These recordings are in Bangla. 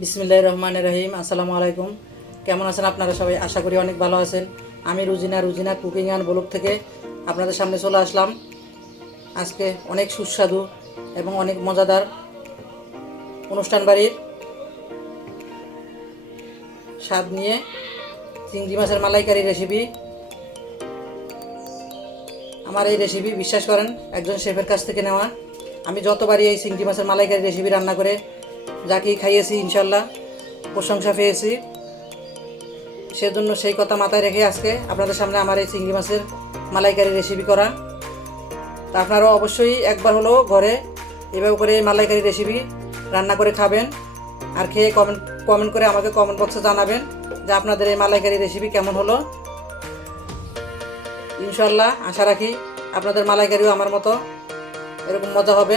বিসমিল্লাহ রহমান রহিম, আসসালামু আলাইকুম। কেমন আছেন আপনারা সবাই? আশা করি অনেক ভালো আছেন। আমি Rujina Rujina cooking and blog থেকে আপনাদের সামনে চলে আসলাম। আজকে অনেক সুস্বাদু এবং অনেক মজাদার অনুষ্ঠান বাড়ির স্বাদ নিয়ে চিংড়ি মাছের মালাইকারি রেসিপি আমার এই রেসিপি বিশ্বাস করেন, একজন শেফের কাছ থেকে নেওয়া। আমি যতবারই এই চিংড়ি মাছের মালাইকারি রেসিপি রান্না করে যাকেই খাইয়েছি, ইনশাল্লাহ। প্রশংসা পেয়েছি। সেজন্য সেই কথা মাথায় রেখে আজকে আপনাদের সামনে আমার এই চিংড়ি মাছের মালাইকারি রেসিপি করা। তা আপনারাও অবশ্যই একবার হলো ঘরে এভাবে করে এই মালাইকারি রেসিপি রান্না করে খাবেন। আর খেয়ে কমেন্ট কমেন্ট করে আমাকে কমেন্ট বক্সে জানাবেন যে আপনাদের এই মালাইকারি রেসিপি কেমন হলো। ইনশাল্লাহ, আশা রাখি আপনাদের মালাইকারিও আমার মতো এরকম মজা হবে।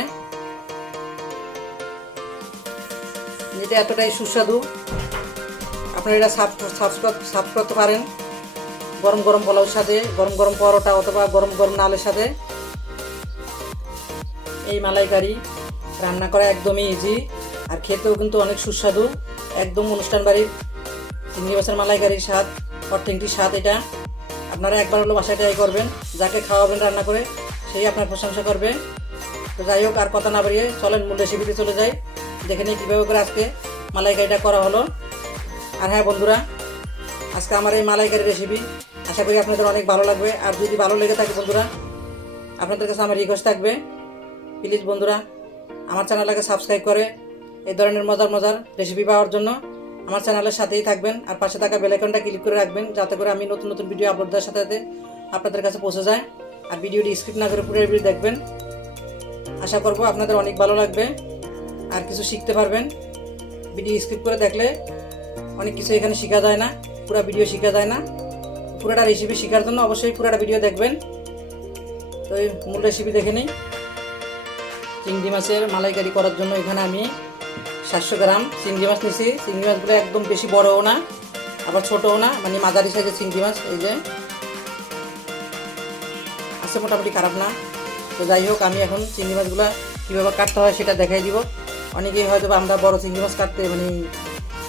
যেটা এতটাই সুস্বাদু। আপনারা এটা সার্ভ সার্ভ করতে পারেন। গরম গরম পোলাওর সাথে, গরম গরম পরোটা অথবা গরম গরম নালের সাথে। এই মালাইকারি রান্না করা একদমই ইজি আর খেতেও কিন্তু অনেক সুস্বাদু। একদম অনুষ্ঠান বাড়ির চিংড়ি মাছের মালাইকারির স্বাদ অর্থেংটির স্বাদ এটা। আপনারা একবার হলো বাসায় ট্রাই করবেন, যাকে খাওয়াবেন রান্না করে, সেই আপনার প্রশংসা করবে। তো যাই হোক, আর কথা না বাড়িয়ে চলেন মূল রেসিপিতে চলে যাই। দেখে নিই কীভাবে করে আজকে মালাইকারিটা করা হলো। আর হ্যাঁ বন্ধুরা, আজকে আমার এই মালাইকারি রেসিপি আশা করি আপনাদের অনেক ভালো লাগবে। আর যদি ভালো লেগে থাকে, বন্ধুরা, আপনাদের কাছে আমার রিকোয়েস্ট থাকবে। প্লিজ বন্ধুরা, আমার চ্যানেলটাকে সাবস্ক্রাইব করে এই ধরনের মজার মজার রেসিপি পাওয়ার জন্য আমার চ্যানেলের সাথেই থাকবেন। আর পাশে থাকা বেলাইকনটা ক্লিক করে রাখবেন, যাতে করে আমি নতুন নতুন ভিডিও আপলোড দেওয়ার সাথে সাথে আপনাদের কাছে পৌঁছে যায়। আর ভিডিওটি স্কিপ না করে পুরো দেখবেন। আশা করব আপনাদের অনেক ভালো লাগবে। আর কিছু শিখতে পারবেন। ভিডিও স্কিপ করে দেখলে অনেক কিছু এখানে শেখা যায় না, পুরো ভিডিও শেখা যায় না। পুরোটা রেসিপি শেখার জন্য অবশ্যই পুরোটা ভিডিও দেখবেন। তো এই মূল রেসিপি দেখে নিই। চিংড়ি মাছের মালাইকারি করার জন্য এখানে আমি সাতশো গ্রাম চিংড়ি মাছ নিছি চিংড়ি মাছগুলো একদম বেশি বড়ও না, আবার ছোটও না মানে মাঝারি সাইজের চিংড়ি মাছ, এই যে। আছে মোটামুটি খারাপ না। তো যাই হোক, আমি এখন চিংড়ি মাছগুলো কীভাবে কাটতে হয় সেটা দেখাই দিব। অনেকেই হয়তো আমরা বড় চিংড়ি মাছ কাটতে মানে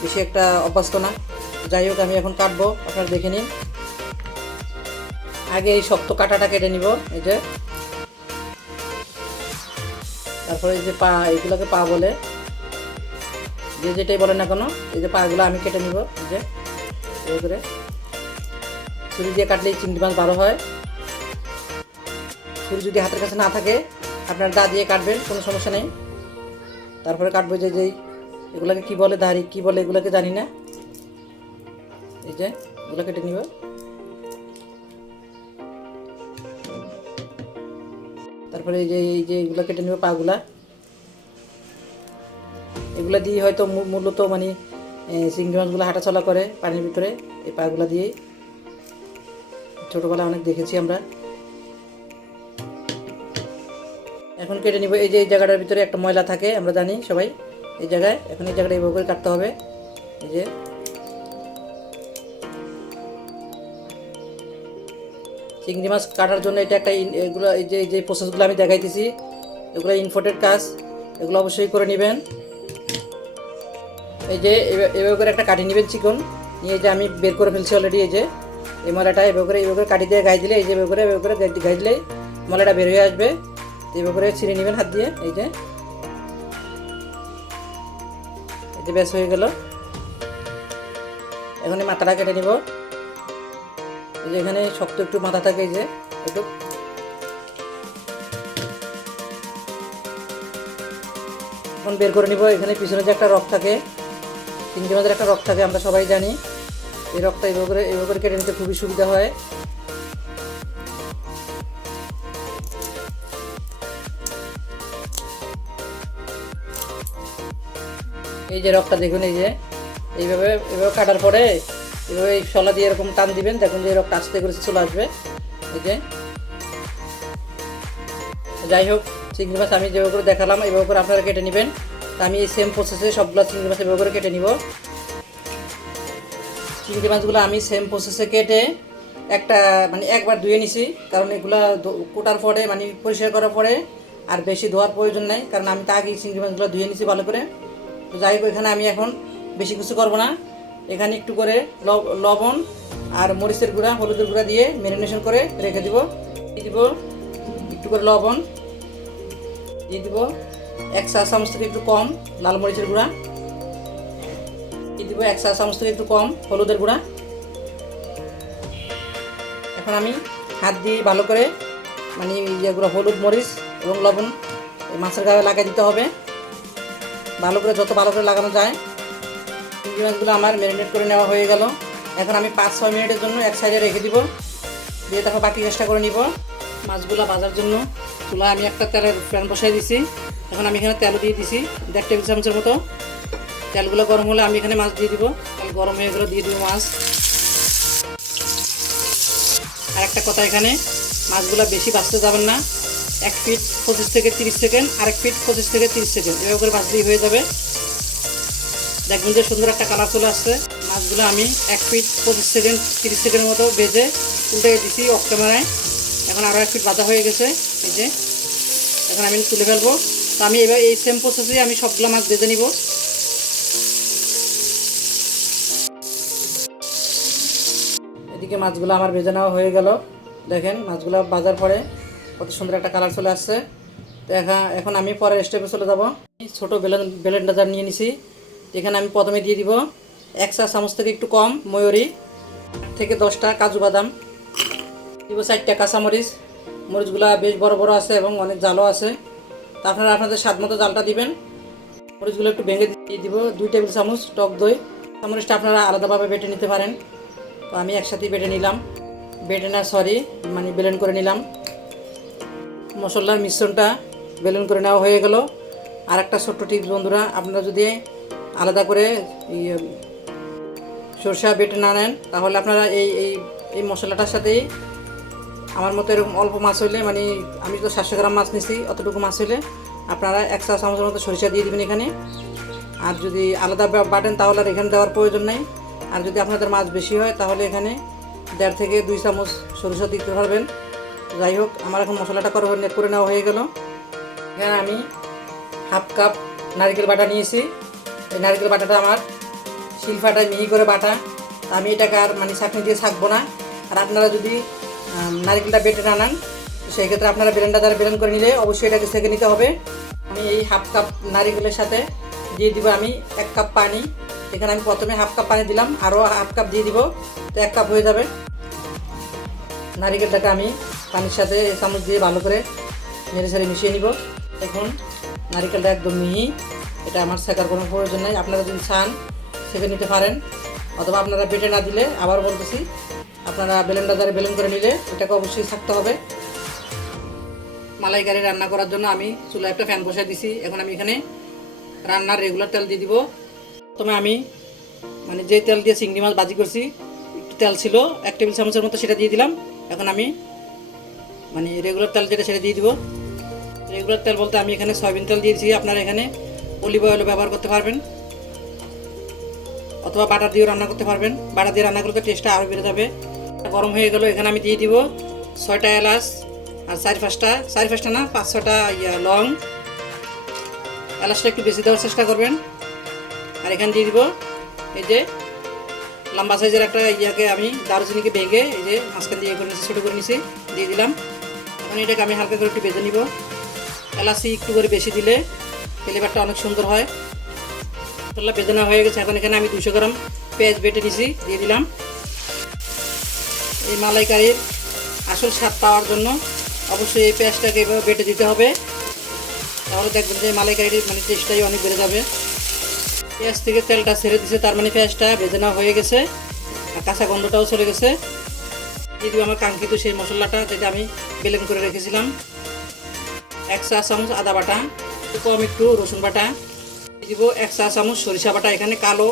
বেশি একটা অভ্যস্ত না। যাই হোক, আমি এখন কাটবো, আপনারা দেখে নিন। আগে এই শক্ত কাটাটা কেটে নিব, এই যে। তারপরে এই যে পা, এগুলোকে পা বলে। যে যেটাই বলে না কোনো, এই যে পাগুলো আমি কেটে নিব, এই যে করে ছুরি দিয়ে কাটলেই চিংড়ি মাছ ভালো হয়। ছুরি যদি হাতের কাছে না থাকে, আপনার দা দিয়ে কাটবেন, কোনো সমস্যা নেই। তারপরে কাটবো যে যেই এগুলোকে কি বলে দাড়ি, কি বলে এগুলোকে জানি না। এই যে, এগুলো কেটে নিব। তারপরে এই যে এই যে এগুলো কেটে নেবে পাগুলা। এগুলো দিয়ে হয়তো মূলত মানে চিংড়ি মাছগুলো হাঁটাচলা করে পানির ভিতরে, এই পাগুলা দিয়েই। ছোটোবেলায় অনেক দেখেছি আমরা। এখন কেটে নিব। এই যে এই জায়গাটার ভিতরে একটা ময়লা থাকে, আমরা জানি সবাই। এই জায়গায়, এখন এই জায়গাটা এইভাবে করে কাটতে হবে। এই যে। চিংড়ি মাছ কাটার জন্য এটা একটা এগুলো, এই যে এই যে প্রসেসগুলো আমি দেখাইতেছি, এগুলো ইনফোর্টেড কাজ, এগুলো অবশ্যই করে নেবেন। এই যে এভাবে করে একটা কাটি নেবেন চিকন। নিয়ে যে আমি বের করে ফেলছি অলরেডি এই যে। এই মলাটা এভাবে করে এভাবে করে কাটি দিয়ে গাই দিলে, এই যে এভাবে করে এভাবে করে গাই- দিলে মলাটা বের হয়ে আসবে। এভাবে করে ছিঁড়ে নেবেন হাত দিয়ে, এই যে। যে ব্যাস হয়ে গেল। এখন মাথাটা কেটে নিব। এই যে এখানে শক্ত একটু মাথা থাকে, এই যে, একটু। এখন বের করে নিব। এখানে পিছনে যে একটা রক থাকে চিংড়ি মাছের একটা রক থাকে, আমরা সবাই জানি। এই রকটা এইভাবে করে এইভাবে করে কেটে নিতে খুবই সুবিধা হয়। এই যে রকটা দেখুন, এই যে। এইভাবে এইভাবে কাটার পরে এভাবে এই শলা দিয়ে এরকম টান দিবেন, দেখুন যে এই রকটা আস্তে করে চলে আসবে। এই যে। যাই হোক, চিংড়ি মাছ আমি যেভাবে করে দেখালাম এইভাবে করে আপনারা কেটে নেবেন। তা আমি এই সেম প্রসেসে সবগুলো চিংড়ি মাছ এভাবে করে কেটে নিব। চিংড়ি মাছগুলো আমি সেম প্রসেসে কেটে একটা মানে একবার ধুয়ে নিছি, কারণ এগুলো কোটার পরে মানে পরিষ্কার করার পরে আর বেশি ধোয়ার প্রয়োজন নাই, কারণ আমি তো আগেই চিংড়ি মাছগুলো ধুয়ে নিছি ভালো করে। তো যাই হোক, এখানে আমি এখন বেশি কিছু করব না। এখানে একটু করে লব- লবণ আর মরিচের গুঁড়া, হলুদের গুঁড়া দিয়ে ম্যারিনেশন করে রেখে দিব। দিব একটু করে লবণ। দিয়ে দিব এক চা চামচ থেকে একটু কম লাল মরিচের গুঁড়া। দিয়ে দিব এক চা চামচ থেকে একটু কম হলুদের গুঁড়া। এখন আমি হাত দিয়ে ভালো করে মানে ইয়েগুলো হলুদ, মরিচ এবং লবণ মাছের গায়ে লাগিয়ে দিতে হবে। ভালো করে যত ভালো করে লাগানো যায় চিংড়ি মাছগুলো আমার ম্যারিনেট করে নেওয়া হয়ে গেল। এখন আমি পাঁচ ছয় মিনিটের জন্য এক সাইডে রেখে দিব। দিয়ে তারপর বাকি চেষ্টা করে নিব। মাছগুলো ভাজার জন্য চুলা আমি একটা তেলের প্যান বসাই দিছি। এখন আমি এখানে তেল দিয়ে দিছি, দেড় টেবিল চামচের মতো। তেলগুলো গরম হলে আমি এখানে মাছ দিয়ে দিব। তেল গরম হয়ে গেলে দিয়ে দিব মাছ। আর একটা কথা এখানে, মাছগুলো বেশি বাঁচতে যাবেন না। এক ফিট পঁচিশ থেকে তিরিশ সেকেন্ড আরেক ফিট পঁচিশ থেকে তিরিশ সেকেন্ড এভাবে করে বাঁচলেই হয়ে যাবে। দেখবেন যে সুন্দর একটা কালার চলে আসছে। মাছগুলো আমি এক ফিট পঁচিশ সেকেন্ড তিরিশ সেকেন্ডের মতো বেজে উল্টে দিছি অফ ক্যামেরায় এখন আরও এক ফিট বাঁধা হয়ে গেছে। এই যে, এখন আমি তুলে ফেলব। তো আমি এবার এই সেম প্রসেসে আমি সবগুলো মাছ বেজে নিব। এদিকে মাছগুলো আমার ভেজে নেওয়া হয়ে গেল। দেখেন, মাছগুলো বাজার পরে কত সুন্দর একটা কালার চলে আসছে। তো এখন আমি পরের স্টেপে চলে যাব। ছোটো বেলেন বেলেন্ডার নিয়ে নিছি। এখানে আমি প্রথমে দিয়ে দিব এক চা চামচ থেকে একটু কম ময়ূরি, থেকে দশটা কাজু বাদাম, দিব চারটা কাঁচামরিচ। মরিচগুলো বেশ বড় বড় আছে এবং অনেক জালও আছে। তো আপনারা আপনাদের স্বাদ মতো জালটা দিবেন। মরিচগুলো একটু ভেঙে দিয়ে দিব দুই টেবিল চামচ টক দই। চামচটা আপনারা আলাদাভাবে বেটে নিতে পারেন। তো আমি একসাথেই বেটে নিলাম। বেটে না সরি মানে বেলেন করে নিলাম। মশলার মিশ্রণটা বেলুন করে নেওয়া হয়ে গেল। আর একটা ছোট্ট টিপস বন্ধুরা, আপনারা যদি আলাদা করে সরষা বেটে না নেন, তাহলে আপনারা এই এই এই মশলাটার সাথেই আমার মতো এরকম অল্প মাছ হইলে মানে আমি তো সাতশো গ্রাম মাছ নিছি, অতটুকু মাছ হইলে আপনারা এক চা চামচের মতো সরিষা দিয়ে দিবেন এখানে। আর যদি আলাদা বাটেন, তাহলে আর এখানে দেওয়ার প্রয়োজন নেই। আর যদি আপনাদের মাছ বেশি হয়, তাহলে এখানে দেড় থেকে দুই চামচ সরিষা দিতে পারবেন। যাই হোক, আমার এখন মশলাটা করে করে নেওয়া হয়ে গেল। এখানে আমি হাফ কাপ নারকেল বাটা নিয়েছি। এই নারকেল বাটাটা আমার শিলফাটায় মিহি করে বাটা। আমি এটাকে আর মানে চাটনি দিয়ে থাকব না। আর আপনারা যদি নারকেলটা বেটে না নেন তো সেই ক্ষেত্রে আপনারা ব্লেন্ডার দ্বারা ব্লেন্ড করে নিলে অবশ্যই এটাকে সেঁকে নিতে হবে। আমি এই হাফ কাপ নারকেলের সাথে দিয়ে দিব আমি এক কাপ পানি। এখানে আমি প্রথমে হাফ কাপ পানি দিলাম, আরও হাফ কাপ দিয়ে দিব। তো এক কাপ হয়ে যাবে। নারিকেলটাকে আমি পানির সাথে চামচ দিয়ে ভালো করে নেড়ে ছেড়ে মিশিয়ে নিব। এখন নারিকেলটা একদম মিহি। এটা আমার শেখার কোনো প্রয়োজন নাই। আপনারা যদি চান, সেঁকে নিতে পারেন। অথবা আপনারা বেটে না দিলে আবার বলতেছি, আপনারা বেলেন্ডার দ্বারা বেলেন করে নিলে এটাকে অবশ্যই থাকতে হবে। মালাইকারি রান্না করার জন্য আমি চুলায় একটা ফ্যান বসাই দিছি। এখন আমি এখানে রান্নার রেগুলার তেল দিয়ে দিব। প্রথমে আমি মানে যে তেল দিয়ে চিংড়ি মাছ বাজি করছি তেল ছিল, এক টেবিল চামচের মতো সেটা দিয়ে দিলাম। এখন আমি মানে রেগুলার তেল যেটা সেটা দিয়ে দিব। রেগুলার তেল বলতে আমি এখানে সয়াবিন তেল দিয়েছি, আপনারা এখানে অলিভ অয়েলও ব্যবহার করতে পারবেন। অথবা বাটার দিয়েও রান্না করতে পারবেন। বাটার দিয়ে রান্না করলে টেস্টটা আরও বেড়ে যাবে। গরম হয়ে গেল, এখানে আমি দিয়ে দিব ছয়টা এলাচ আর চারি পাঁচটা চারি পাঁচটা না, পাঁচ ছটা ইয়া লং। এলাচটা একটু বেশি দেওয়ার চেষ্টা করবেন। আর এখানে দিয়ে দিব এই যে লম্বা সাইজের একটা ইয়াকে আমি দারুচিনিকে ভেঙে এই যে মাঝখান দিয়ে করে নিচ্ছি ছোটো করে নিচ্ছি দিয়ে দিলাম। এখন এটাকে আমি হালকা করে একটু বেজে নিব। এলাচি একটু করে বেশি দিলে ফ্লেভারটা অনেক সুন্দর হয়। মশলা নেওয়া হয়ে গেছে, এখন এখানে আমি দুশো গ্রাম পেঁয়াজ বেটে নিছি, দিয়ে দিলাম। এই মালাইকারির আসল স্বাদ পাওয়ার জন্য অবশ্যই এই পেঁয়াজটাকে এভাবে বেটে দিতে হবে। তাহলে দেখবেন যে মালাইকারির মানে টেস্টটাই অনেক বেড়ে যাবে। পেঁয়াজ থেকে তেলটা ছেড়ে দিছে, তার মানে পেঁয়াজটা নেওয়া হয়ে গেছে, আর কাঁচা গন্ধটাও চলে গেছে। দিয়ে আমার কাঙ্ক্ষিত সেই মশলাটা যেটা আমি বেলেন করে রেখেছিলাম। এক চা চামচ আদা বাটা কম একটু রসুন বাটা দিব এক চা চামচ সরিষা বাটা, এখানে কালো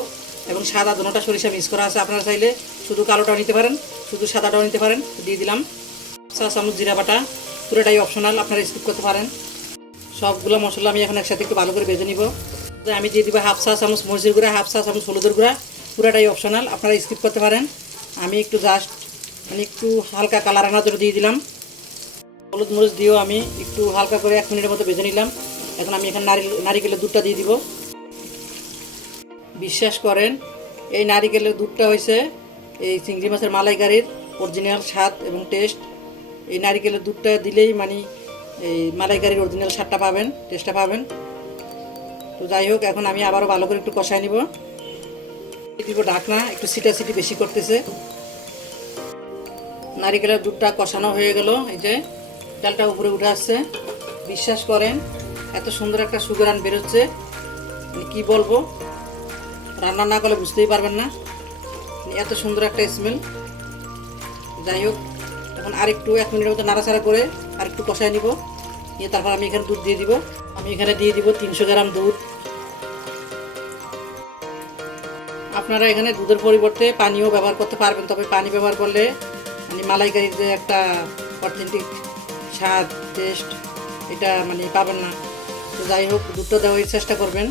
এবং সাদা দুটোটা সরিষা মিক্স করা আছে। আপনারা চাইলে শুধু কালোটাও নিতে পারেন, শুধু সাদাটাও নিতে পারেন, দিয়ে দিলাম। চা চামচ জিরা বাটা, পুরোটাই অপশনাল আপনারা স্কিপ করতে পারেন। সবগুলো মশলা আমি এখন একসাথে একটু ভালো করে ভেজে নিব। আমি দিয়ে দিব হাফ চা চামচ মরিচের গুঁড়া, হাফ চা চামচ হলুদের গুঁড়া, পুরোটাই অপশনাল আপনারা স্কিপ করতে পারেন। আমি একটু জাস্ট মানে একটু হালকা কালার আনার জন্য দিয়ে দিলাম। হলুদ মরিচ দিয়েও আমি একটু হালকা করে এক মিনিটের মতো ভেজে নিলাম। এখন আমি এখানে নারিকেল নারিকেলের দুধটা দিয়ে দিব। বিশ্বাস করেন, এই নারিকেলের দুধটা হয়েছে এই চিংড়ি মাছের মালাইকারির অরিজিনাল স্বাদ এবং টেস্ট এই নারিকেলের দুধটা দিলেই মানে এই মালাইকারির অরিজিনাল স্বাদটা পাবেন টেস্টটা পাবেন। তো যাই হোক, এখন আমি আবারও ভালো করে একটু কষাই নিব। দিব ঢাকনা, একটু সিটা সিটি বেশি করতেছে। নারিকেলের দুধটা কষানো হয়ে গেল, এই যে ডালটা উপরে উঠে আসছে। বিশ্বাস করেন, এত সুন্দর একটা সুগারান বেরোচ্ছে। মানে কী বলব, রান্না না করলে বুঝতেই পারবেন না। মানে এত সুন্দর একটা স্মেল যাই হোক, এখন আরেকটু এক মিনিটের মতো নাড়াচাড়া করে আরেকটু কষায় নিব। নিয়ে তারপর আমি এখানে দুধ দিয়ে দিব। আমি এখানে দিয়ে দিব তিনশো গ্রাম দুধ। আপনারা এখানে দুধের পরিবর্তে পানিও ব্যবহার করতে পারবেন, তবে পানি ব্যবহার করলে মানে মালাইকারির যে একটা অথেন্টিক স্বাদ টেস্ট এটা মানে পাবেন না। তো যাই হোক, দুধটা দেওয়ার চেষ্টা করবেন।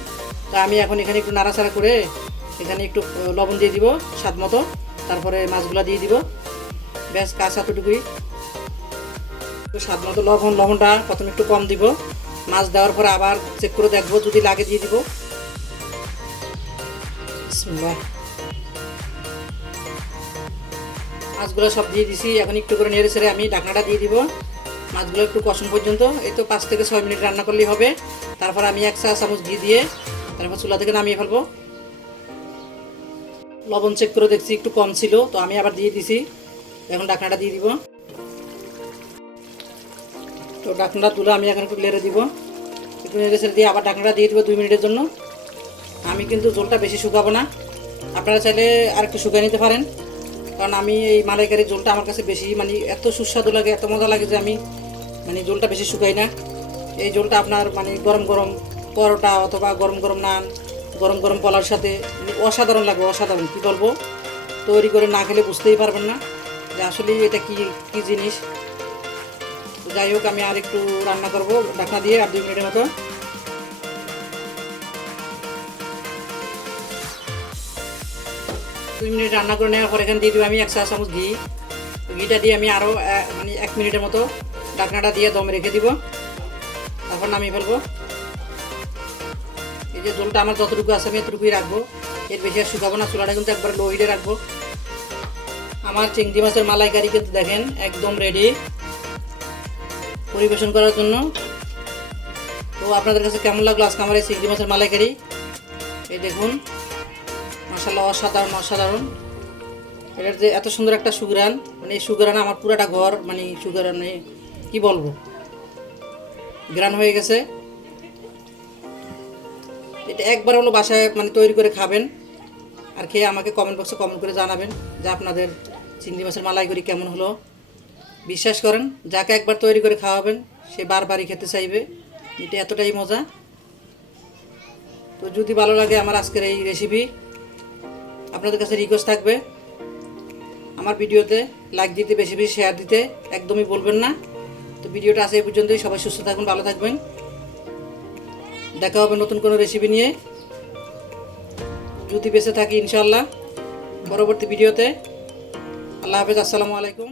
তো আমি এখন এখানে একটু নাড়াচাড়া করে এখানে একটু লবণ দিয়ে দিব স্বাদ মতো। তারপরে মাছগুলো দিয়ে দিব। ব্যাস কাঁচা এতটুকুই। একটু স্বাদ মতো লবণ, লবণটা প্রথমে একটু কম দিব। মাছ দেওয়ার পরে আবার চেক করে দেখব, যদি লাগে দিয়ে দিব। বিসমিল্লাহ। মাছগুলো সব দিয়ে দিছি। এখন একটু করে নেড়ে ছেড়ে আমি ঢাকনাটা দিয়ে দিব। মাছগুলো একটু কষণ পর্যন্ত। এই তো পাঁচ থেকে ছয় মিনিট রান্না করলেই হবে। তারপর আমি এক চা চামচ ঘি দিয়ে তারপর চুলা থেকে নামিয়ে ফেলব। লবণ চেক করে দেখছি একটু কম ছিল, তো আমি আবার দিয়ে দিছি। এখন ডাকনাটা দিয়ে দিব। তো ডাকনাটা তুলে আমি এখন একটু লেড়ে দিব। একটু নেড়ে ছেড়ে দিয়ে আবার ডাকনাটা দিয়ে দিব দুই মিনিটের জন্য। আমি কিন্তু ঝোলটা বেশি শুকাবো না। আপনারা চাইলে আর একটু শুকিয়ে নিতে পারেন। কারণ আমি এই মালাইকারির ঝোলটা আমার কাছে বেশি মানে এত সুস্বাদু লাগে, এত মজা লাগে যে আমি মানে ঝোলটা বেশি শুকাই না। এই ঝোলটা আপনার মানে গরম গরম পরোটা অথবা গরম গরম নান, গরম গরম পলার সাথে মানে অসাধারণ লাগবে অসাধারণ, কী বলব? তৈরি করে না খেলে বুঝতেই পারবেন না যে আসলে এটা কি, কী জিনিস। যাই হোক, আমি আর একটু রান্না করব, ঢাকনা দিয়ে আর দুই মিনিটের মতো। দুই মিনিট রান্না করে নেওয়ার পর এখানে দিয়ে দেবো আমি এক চা চামচ ঘি। ঘিটা দিয়ে আমি আরও মানে এক মিনিটের মতো ঢাকনাটা দিয়ে দমে রেখে দিব। তারপর নামিয়ে ফেলব। এই যে জলটা আমার যতটুকু আছে আমি এতটুকুই রাখব। এর বেশি আর শুকাবো না, চুলাটা কিন্তু একবার লো হিটে রাখব। আমার চিংড়ি মাছের মালাইকারি কিন্তু দেখেন একদম রেডি পরিবেশন করার জন্য। তো আপনাদের কাছে কেমন লাগল আজকে আমার এই চিংড়ি মাছের মালাইকারি? এই দেখুন। মশালা অসাধারণ অসাধারণ। এটার যে এত সুন্দর একটা সুগ্রান মানে এই সুগ্রান আমার পুরাটা ঘর মানে সুগ্রানে কি বলব? গ্রান হয়ে গেছে। এটা একবার হলো বাসায় মানে তৈরি করে খাবেন, আর খেয়ে আমাকে কমেন্ট বক্সে কমেন্ট করে জানাবেন যে আপনাদের চিংড়ি মাছের মালাইগুড়ি কেমন হলো। বিশ্বাস করেন, যাকে একবার তৈরি করে খাওয়াবেন, সে বারবারই খেতে চাইবে। এটা এতটাই মজা। তো যদি ভালো লাগে আমার আজকের এই রেসিপি আপনাদের কাছে রিকোয়েস্ট থাকবে, আমার ভিডিওতে লাইক দিতে, বেশি বেশি শেয়ার দিতে, একদমই বলবেন না। তো ভিডিওটা আছে এই পর্যন্তই, সবাই সুস্থ থাকুন ভালো থাকবেন। দেখা হবে নতুন কোনো রেসিপি নিয়ে। যদি বেঁচে থাকি ইনশাল্লাহ পরবর্তী ভিডিওতে। আল্লাহ হাফেজ, আসসালামু আলাইকুম।